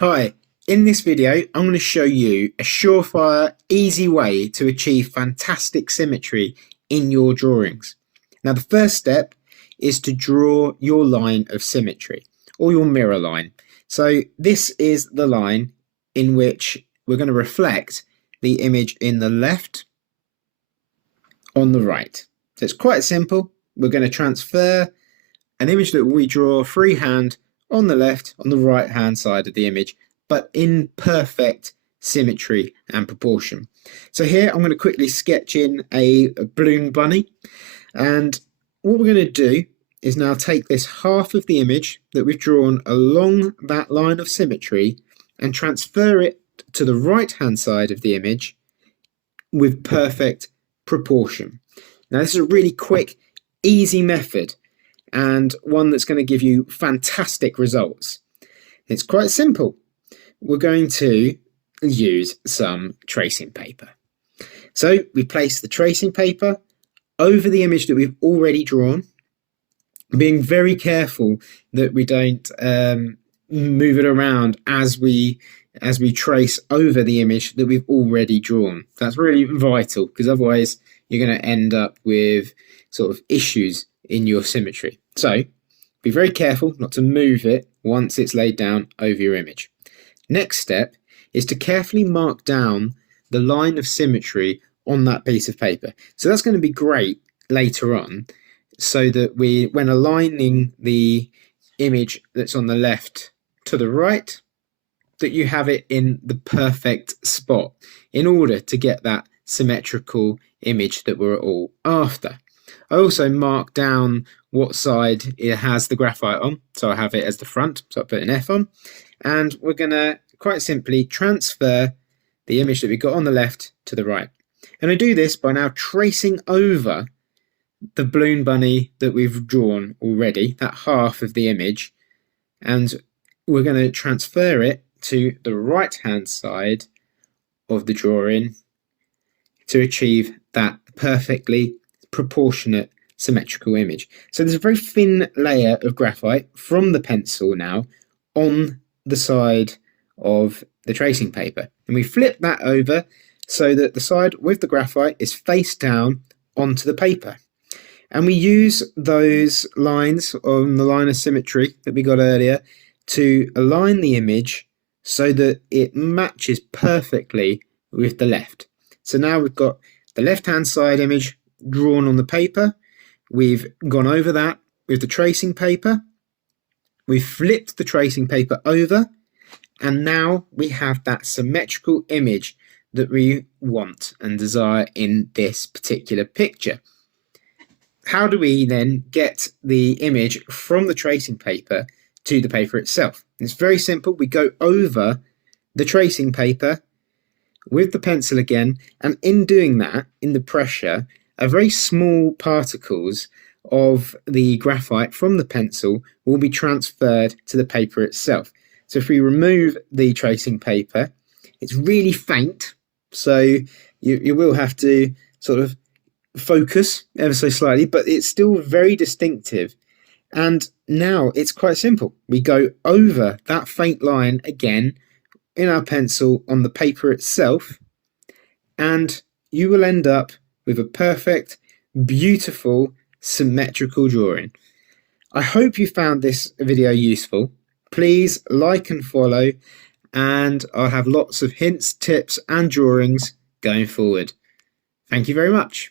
Hi, in this video I'm going to show you a surefire, easy way to achieve fantastic symmetry in your drawings. Now the first step is to draw your line of symmetry or your mirror line. So this is the line in which we're going to reflect the image in the left on the right. So it's quite simple. We're going to transfer an image that we draw freehand on the left, on the right hand side of the image, but in perfect symmetry and proportion. So here I'm going to quickly sketch in a balloon bunny, and what we're going to do is now take this half of the image that we've drawn along that line of symmetry and transfer it to the right hand side of the image with perfect proportion. Now this is a really quick, easy method and one that's going to give you fantastic results. It's quite simple. We're going to use some tracing paper. So we place the tracing paper over the image that we've already drawn, being very careful that we don't move it around as we trace over the image that we've already drawn. That's really vital, because otherwise you're going to end up with sort of issues in your symmetry. So be very careful not to move it once it's laid down over your image. Next step is to carefully mark down the line of symmetry on that piece of paper. So that's going to be great later on, so that when aligning the image that's on the left to the right, that you have it in the perfect spot in order to get that symmetrical image that we're all after. I also mark down what side it has the graphite on, so I have it as the front, so I put an F on, and we're going to quite simply transfer the image that we got on the left to the right. And I do this by now tracing over the balloon bunny that we've drawn already, that half of the image, and we're going to transfer it to the right hand side of the drawing to achieve that perfectly proportionate symmetrical image. So there's a very thin layer of graphite from the pencil now on the side of the tracing paper, and we flip that over so that the side with the graphite is face down onto the paper. And we use those lines on the line of symmetry that we got earlier to align the image so that it matches perfectly with the left. So now we've got the left-hand side image drawn on the paper. We've gone over that with the tracing paper. We've flipped the tracing paper over, and now we have that symmetrical image that we want and desire in this particular picture. How do we then get the image from the tracing paper to the paper itself? It's very simple. We go over the tracing paper with the pencil again, and in doing that, in the pressure, very small particles of the graphite from the pencil will be transferred to the paper itself. So if we remove the tracing paper, it's really faint, so you will have to sort of focus ever so slightly, but it's still very distinctive. And now it's quite simple. We go over that faint line again in our pencil on the paper itself, and you will end up with a perfect, beautiful, symmetrical drawing. I hope you found this video useful. Please like and follow, and I'll have lots of hints, tips and drawings going forward. Thank you very much.